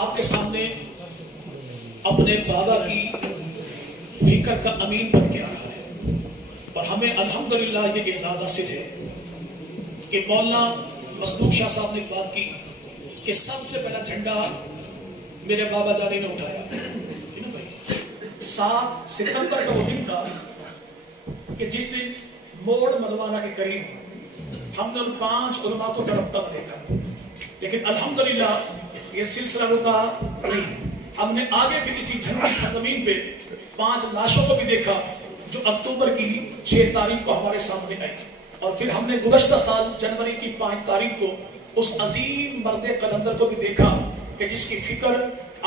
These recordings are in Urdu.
آپ کے سامنے اپنے بابا کی فکر کا امین بن کے آ رہا ہے اور ہمیں الحمدللہ یہ اعزاز حاصل ہے کہ مولانا مصدوق شاہ صاحب نے بات کی کہ سب سے پہلا جھنڈا میرے بابا جانی نے اٹھایا۔ 7 ستمبر کا وہ دن تھا کہ جس دن موڑ ملوانا کے قریب ہم نے ان 5 علماء کو تڑپتا ہوا دیکھا، لیکن الحمدللہ یہ سلسلہ رکا نہیں۔ ہم نے آگے پھر اسی جھنڈی سرزمین پہ 5 لاشوں کو بھی دیکھا جو اکتوبر کی 6 تاریخ کو ہمارے سامنے آئی، اور پھر ہم نے گزشتہ سال جنوری کی 5 تاریخ کو اس عظیم مرد قلندر کو بھی دیکھا کہ جس کی فکر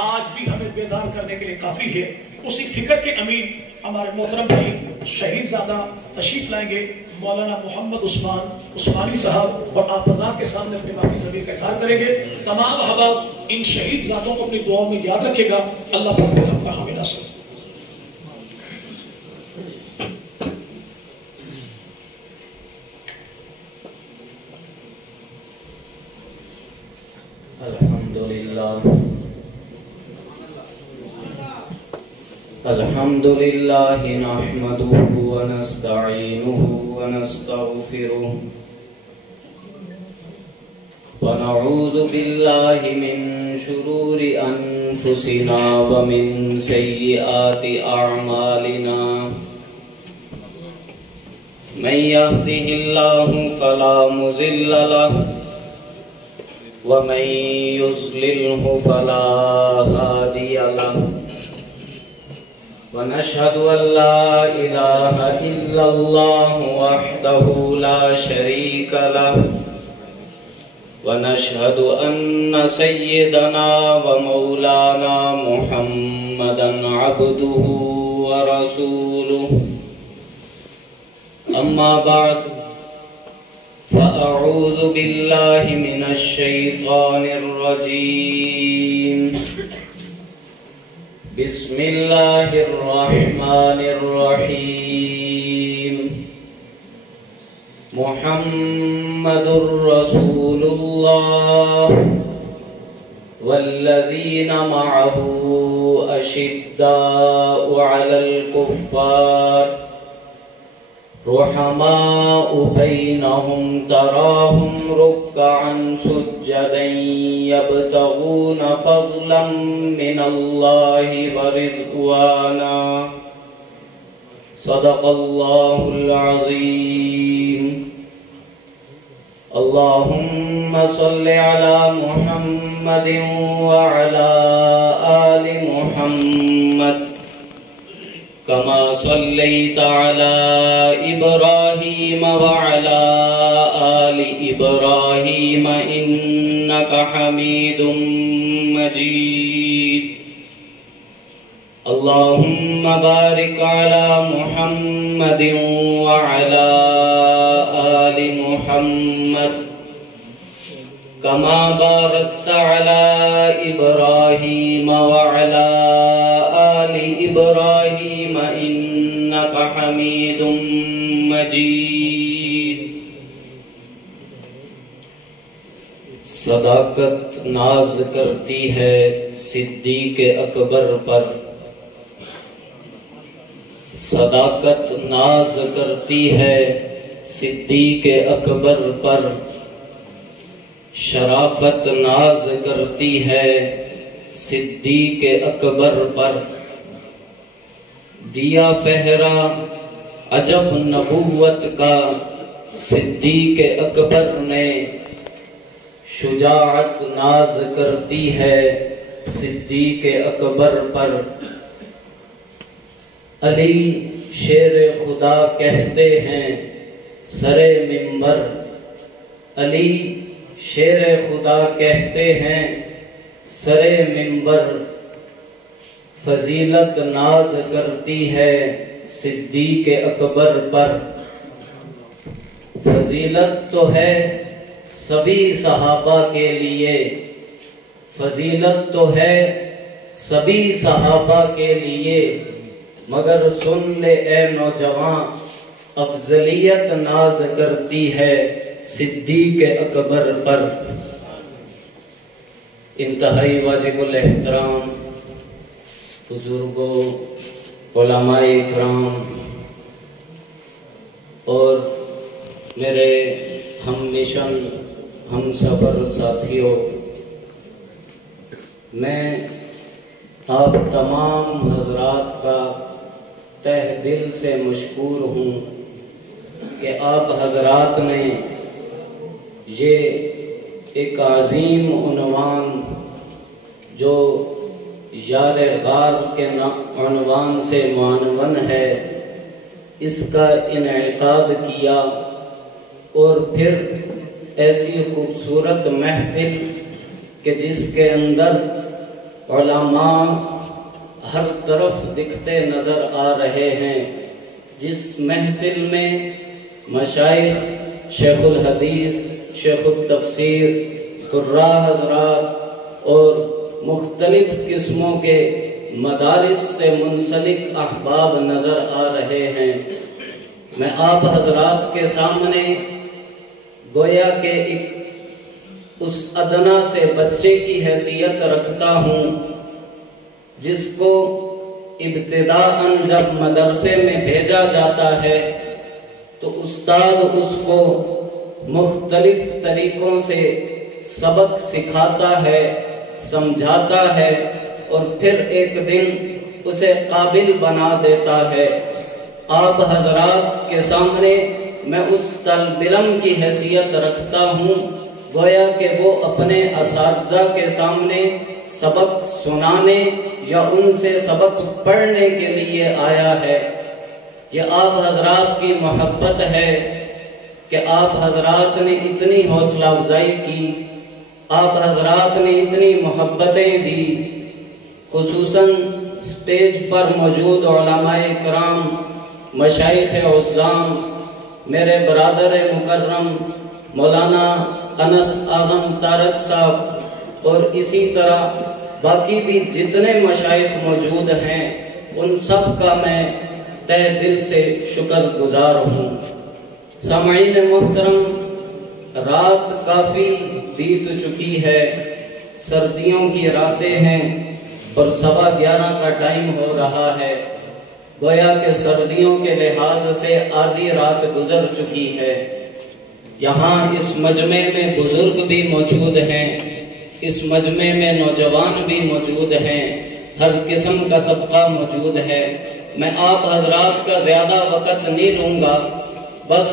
آج بھی ہمیں بیدار کرنے کے لیے کافی ہے۔ اسی فکر کے امین ہمارے محترم بھائی شہید زادہ تشریف لائیں گے، مولانا محمد عثمانی صاحب، اور آپ حضرات کے سامنے اپنی باقی ضمیر کا اظہار کریں گے۔ تمام احباب ان شہید ذاتوں کو اپنی دعاؤں میں یاد رکھے گا۔ اللہ پاک آپ کا حامل ناصر۔ الحمدللہ نحمده ونستعینه ونستغفره ونعوذ باللہ من شرور انفسنا ومن سیئات اعمالنا، من يهده اللہ فلا مضل له ومن يضلله فلا هادي له، ونشهد أن لا إله إلا الله وحده لا شريك له، ونشهد أن سيدنا ومولانا محمدا عبده ورسوله، أما بعد فأعوذ بالله من الشيطان الرجيم، بسم اللہ الرحمن الرحیم، محمد رسول اللہ والذین معه اشداء علی الکفار رحماء بینہم تراہم رکعا سجدا یبتغون فضلا من اللہ ورضوانا، صدق اللہ العظیم۔ اللہم صل علی محمد وعلی آل محمد كما صليت على إبراهيم وعلى آل إبراهيم إنك حميد مجيد، اللهم بارك على محمد وعلى آل محمد كما باركت على إبراهيم وعلى آل إبراهيم إنك حميد مجيد۔ صداقت ناز کرتی ہے صدیق اکبر پر، صداقت ناز کرتی ہے صدیق اکبر پر، شرافت ناز کرتی ہے صدیق اکبر پر، دیا پہرا عجب نبوت کا صدیق اکبر نے، شجاعت ناز کرتی ہے صدیق اکبر پر، علی شیر خدا کہتے ہیں سرے منبر، علی شیر خدا کہتے ہیں سرے منبر، فضیلت ناز کرتی ہے صدیق اکبر پر، فضیلت تو ہے سبھی صحابہ کے لیے، فضیلت تو ہے سبھی صحابہ کے لیے، مگر سن لے اے نوجوان افضلیت ناز کرتی ہے صدیق اکبر پر۔ انتہائی واجب الاحترام بزرگوں، علماء اکرام اور میرے ہم مشن ہم سفر ساتھیوں، میں آپ تمام حضرات کا تہ دل سے مشکور ہوں کہ آپ حضرات نے یہ ایک عظیم عنوان جو یار غار کے عنوان سے معنون ہے، اس کا انعقاد کیا، اور پھر ایسی خوبصورت محفل کہ جس کے اندر علماء ہر طرف دکھتے نظر آ رہے ہیں، جس محفل میں مشائخ، شیخ الحدیث، شیخ التفسیر، قراء حضرات اور مختلف قسموں کے مدارس سے منسلک احباب نظر آ رہے ہیں۔ میں آپ حضرات کے سامنے گویا کہ ایک اس ادنا سے بچے کی حیثیت رکھتا ہوں جس کو ابتداءً جب مدرسے میں بھیجا جاتا ہے تو استاد اس کو مختلف طریقوں سے سبق سکھاتا ہے، سمجھاتا ہے، اور پھر ایک دن اسے قابل بنا دیتا ہے۔ آپ حضرات کے سامنے میں اس طالب علم کی حیثیت رکھتا ہوں گویا کہ وہ اپنے اساتذہ کے سامنے سبق سنانے یا ان سے سبق پڑھنے کے لیے آیا ہے۔ یہ آپ حضرات کی محبت ہے کہ آپ حضرات نے اتنی حوصلہ افزائی کی، آپ حضرات نے اتنی محبتیں دی، خصوصاً سٹیج پر موجود علماء کرام، مشائخ عظام، میرے برادر مکرم مولانا انس اعظم طارق صاحب، اور اسی طرح باقی بھی جتنے مشائخ موجود ہیں، ان سب کا میں تہ دل سے شکر گزار ہوں۔ سامعین محترم، رات کافی بیت چکی ہے، سردیوں کی راتیں ہیں اور 11:15 کا ٹائم ہو رہا ہے، گویا کہ سردیوں کے لحاظ سے آدھی رات گزر چکی ہے۔ یہاں اس مجمع میں بزرگ بھی موجود ہیں، اس مجمع میں نوجوان بھی موجود ہیں، ہر قسم کا طبقہ موجود ہے۔ میں آپ حضرات کا زیادہ وقت نہیں لوں گا، بس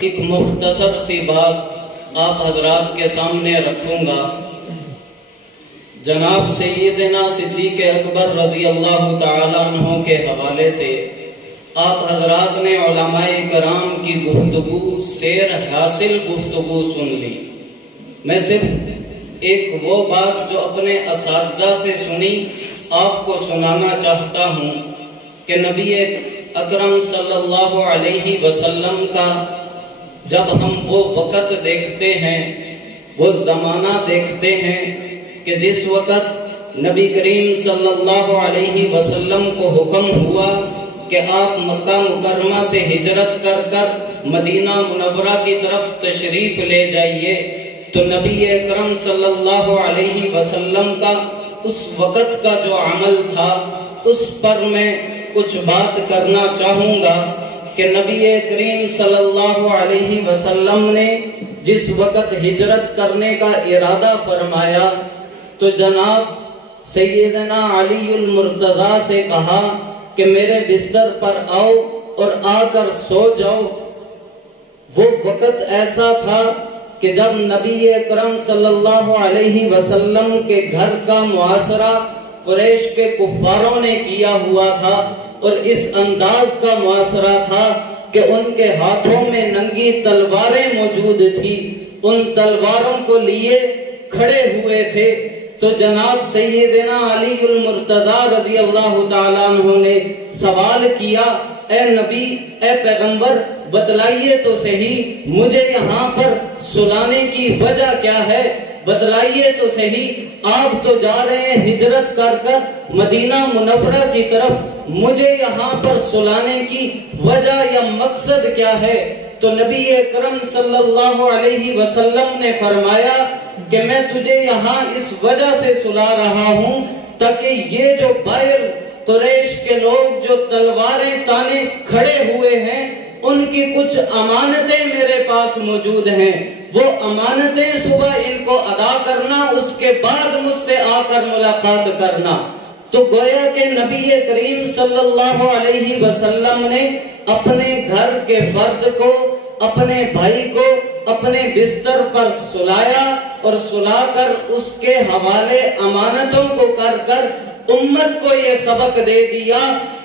ایک مختصر سی بات آپ حضرات کے سامنے رکھوں گا۔ جناب سیدنا صدیق اکبر رضی اللہ تعالیٰ عنہ کے حوالے سے آپ حضرات نے علماء کرام کی گفتگو، سیر حاصل گفتگو سن لی۔ میں صرف ایک وہ بات جو اپنے اساتذہ سے سنی آپ کو سنانا چاہتا ہوں کہ نبی اکرم صلی اللہ علیہ وسلم کا جب ہم وہ وقت دیکھتے ہیں، وہ زمانہ دیکھتے ہیں کہ جس وقت نبی کریم صلی اللہ علیہ وسلم کو حکم ہوا کہ آپ مکہ مکرمہ سے ہجرت کر کر مدینہ منورہ کی طرف تشریف لے جائیے، تو نبی اکرم صلی اللہ علیہ وسلم کا اس وقت کا جو عمل تھا اس پر میں کچھ بات کرنا چاہوں گا کہ نبی کریم صلی اللہ علیہ وسلم نے جس وقت ہجرت کرنے کا ارادہ فرمایا تو جناب سیدنا علی المرتضیٰ سے کہا کہ میرے بستر پر آؤ اور آ کر سو جاؤ۔ وہ وقت ایسا تھا کہ جب نبی اکرم صلی اللہ علیہ وسلم کے گھر کا محاصرہ قریش کے کفاروں نے کیا ہوا تھا، اور اس انداز کا محاصرہ تھا کہ ان کے ہاتھوں میں ننگی تلواریں موجود تھی، ان تلواروں کو لیے کھڑے ہوئے تھے۔ تو جناب سیدنا علی المرتضیٰ رضی اللہ تعالیٰ عنہ نے سوال کیا، اے نبی، اے پیغمبر، بتلائیے تو صحیح مجھے یہاں پر سلانے کی وجہ کیا ہے، بتلائیے تو صحیح، آپ تو جا رہے ہیں ہجرت کر کر مدینہ منورہ کی طرف، مجھے یہاں پر سلانے کی وجہ یا مقصد کیا ہے؟ تو نبی اکرم صلی اللہ علیہ وسلم نے فرمایا کہ میں تجھے یہاں اس وجہ سے سلا رہا ہوں تاکہ یہ جو باہر قریش کے لوگ جو تلواریں تانے کھڑے ہوئے ہیں ان کی کچھ امانتیں میرے پاس موجود ہیں، وہ امانتیں صبح ان کو ادا کرنا، اس کے بعد مجھ سے آ کر ملاقات کرنا۔ تو گویا کہ نبی کریم صلی اللہ علیہ وسلم نے اپنے گھر کے فرد کو، اپنے بھائی کو اپنے بستر پر سلایا اور سلا کر اس کے حوالے امانتوں کو کر کر امت کو یہ سبق دے دیا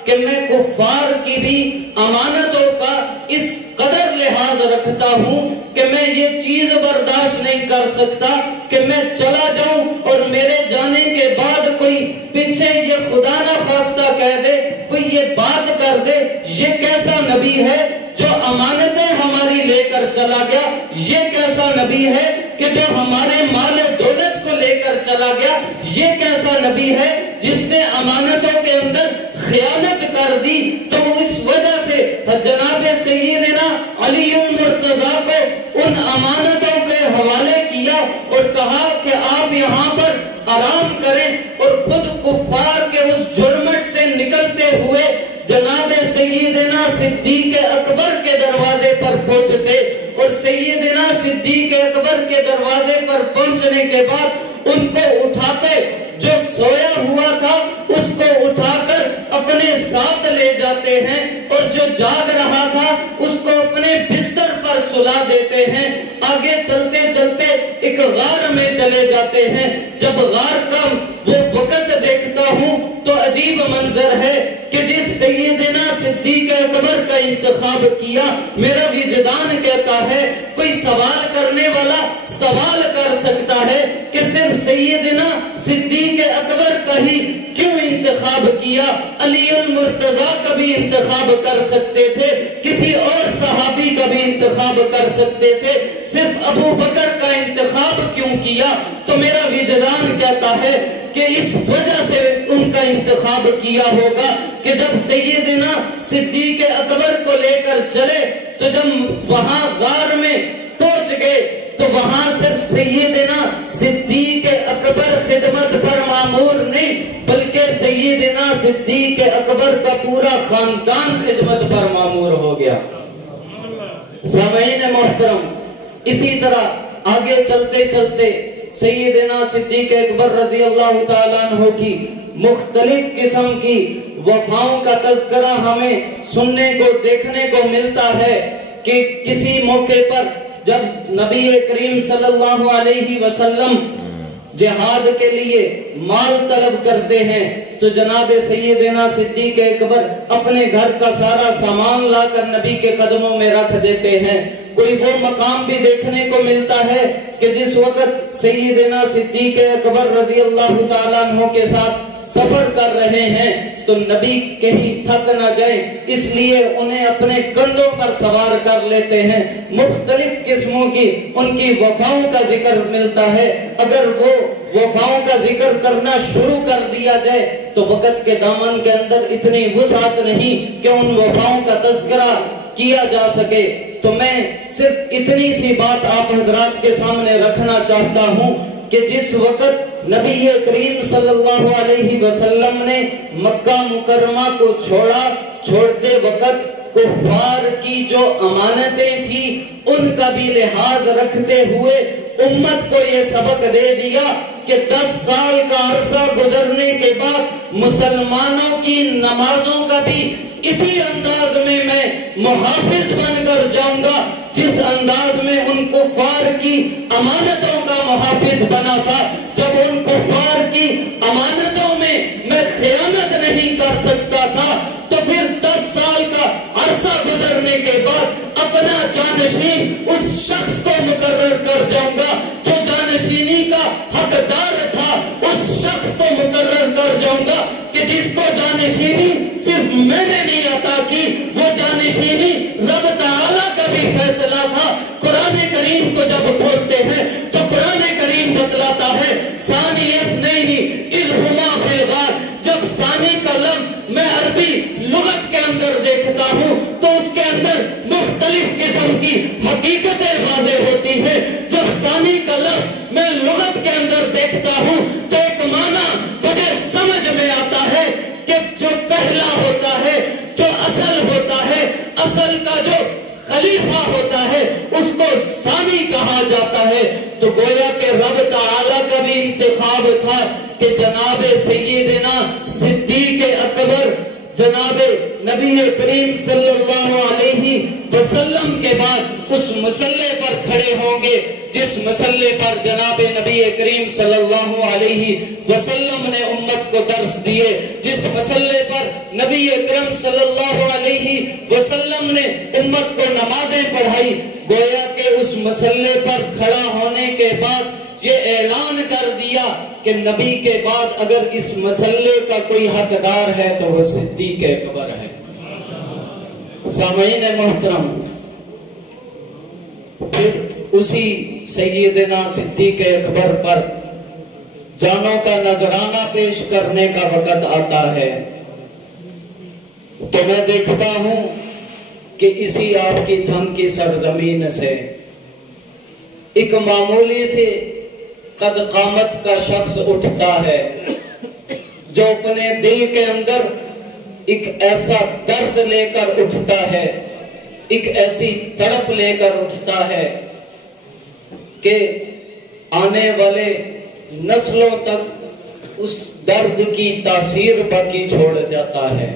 کہ میں کفار کی بھی امانتوں کا اس قدر لحاظ رکھتا ہوں کہ میں یہ چیز برداشت نہیں کر سکتا کہ میں چلا جاؤں اور میرے جانے کے بعد کوئی پیچھے یہ خدا نہ خواستہ کہہ دے، کوئی یہ بات کر دے یہ کیسا نبی ہے جو امانتیں ہماری لے کر چلا گیا، یہ کیسا نبی ہے کہ جو ہمارے مال دولت کو لے کر چلا گیا، یہ کیسا نبی ہے جس نے امانتوں کے اندر خیانت کر دی۔ تو اس وجہ سے جناب سیدنا علی مرتضیٰ کو ان امانتوں کے حوالے کیا اور کہا کہ آپ یہاں پر آرام کریں، اور خود کفار کے اس جرمٹ سے نکلتے ہوئے جناب سیدنا صدیق اکبر کے دروازے پر پہنچتے، اور سیدنا صدیق اکبر کے دروازے پر پہنچنے کے بعد ان کو اٹھاتے، جو سویا ہوا تھا اس کو اٹھا کر اپنے ساتھ لے جاتے ہیں، اور جو جاگ رہا تھا اس کو اپنے بستر پر سلا دیتے ہیں۔ آگے چلتے چلتے ایک غار میں چلے جاتے ہیں۔ جب غار کا وہ وقت دیکھتا ہوں تو عجیب منظر ہے کہ جس سیدنا صدیق اکبر کا انتخاب کیا، میرا وجدان کہتا ہے کوئی سوال کرنے والا سوال کر سکتا ہے کہ صرف سیدنا صدیق اکبر کا ہی کیوں انتخاب کیا؟ علی المرتضیٰ کا بھی انتخاب کر سکتے تھے، کسی اور صحابی کا بھی انتخاب کر سکتے تھے، صرف ابو بکر کا انتخاب کیوں کیا؟ تو میرا وجدان کہتا ہے کہ اس وجہ سے ان کا انتخاب کیا ہوگا کہ جب سیدنا صدیق اکبر کو لے کر چلے تو جب وہاں غار میں پہنچ گئے تو وہاں صرف سیدنا صدیق اکبر خدمت پر مامور نہیں بلکہ سیدنا صدیق اکبر کا پورا خاندان خدمت پر مامور ہو گیا۔ سامعین محترم، اسی طرح آگے چلتے چلتے سیدنا صدیق اکبر رضی اللہ تعالیٰ عنہ کی مختلف قسم کی وفاؤں کا تذکرہ ہمیں سننے کو دیکھنے کو ملتا ہے کہ کسی موقع پر جب نبی کریم صلی اللہ علیہ وسلم جہاد کے لیے مال طلب کرتے ہیں تو جناب سیدنا صدیق اکبر اپنے گھر کا سارا سامان لا کر نبی کے قدموں میں رکھ دیتے ہیں۔ کوئی وہ مقام بھی دیکھنے کو ملتا ہے کہ جس وقت سیدنا صدیق اکبر رضی اللہ تعالیٰ عنہ کے ساتھ سفر کر رہے ہیں تو نبی کہیں تھک نہ جائیں اس لیے انہیں اپنے کندھوں پر سوار کر لیتے ہیں۔ مختلف قسموں کی ان کی وفاؤں کا ذکر ملتا ہے۔ اگر وہ وفاؤں کا ذکر کرنا شروع کر دیا جائے تو وقت کے دامن کے اندر اتنی وسعت نہیں کہ ان وفاؤں کا تذکرہ کیا جا سکے، تو میں صرف اتنی سی بات آپ حضرات کے سامنے رکھنا چاہتا ہوں کہ جس وقت نبی کریم صلی اللہ علیہ وسلم نے مکہ مکرمہ کو چھوڑتے وقت کفار کی جو امانتیں تھی ان کا بھی لحاظ رکھتے ہوئے امت کو یہ سبق دے دیا کہ 10 سال کا عرصہ گزرنے کے بعد مسلمانوں کی نمازوں کا بھی اسی انداز میں محافظ بن کر جاؤں گا جس انداز میں ان کفار کی امانتوں کا محافظ بنا تھا۔ جب ان کفار کی امانتوں میں خیانت نہیں کر سکتا تھا تو پھر 10 سال کا عرصہ گزرنے کے بعد اپنا جانشین اس شخص کو مقرر کر جاؤں گا جو جانشینی کا حقدار تھا، اس شخص کو مقرر کر جاؤں گا کہ جس کو جانشینی صرف میں نے نہیں عطا کی، وہ جانشینی رب تعالیٰ کا بھی فیصلہ تھا۔ قرآن کریم کو جب کھولتے ہیں تو قرآن کریم بتلاتا ہے ثانی اثنین اذ ہما فی الغار، جب ثانی کا لفظ میں عربی لغت کے اندر دیکھتا ہوں تو اس کے اندر مختلف قسم کی خلیفہ ہوتا ہے اس کو ثانی کہا جاتا ہے. تو گویا کہ رب تعالیٰ کا بھی انتخاب تھا کہ جناب سیدنا صدیق اکبر جناب نبی کریم صلی اللہ علیہ وسلم کے بعد اس مسلح پر کھڑے ہوں گے جس مسلح پر جناب نبی کریم صلی اللہ علیہ وسلم نے امت کو درس دیے، جس مسلح پر نبی اکرم صلی اللہ علیہ وسلم نے امت کو نمازیں پڑھائی. گویا کہ اس مسلح پر کھڑا ہونے کے بعد یہ اعلان کر دیا کہ نبی کے بعد اگر اس مسلح کا کوئی حقدار ہے تو وہ صدیق اکبر ہے. سامعین محترم، پھر اسی سیدنا صدیق اکبر پر جانوں کا نذرانہ پیش کرنے کا وقت آتا ہے تو میں دیکھتا ہوں کہ اسی آپ کی جنگ کی سرزمین سے ایک معمولی سے قد قامت کا شخص اٹھتا ہے جو اپنے دل کے اندر ایک ایسا درد لے کر اٹھتا ہے، ایک ایسی تڑپ لے کر اٹھتا ہے کہ آنے والے نسلوں تک اس درد کی تاثیر باقی چھوڑ جاتا ہے.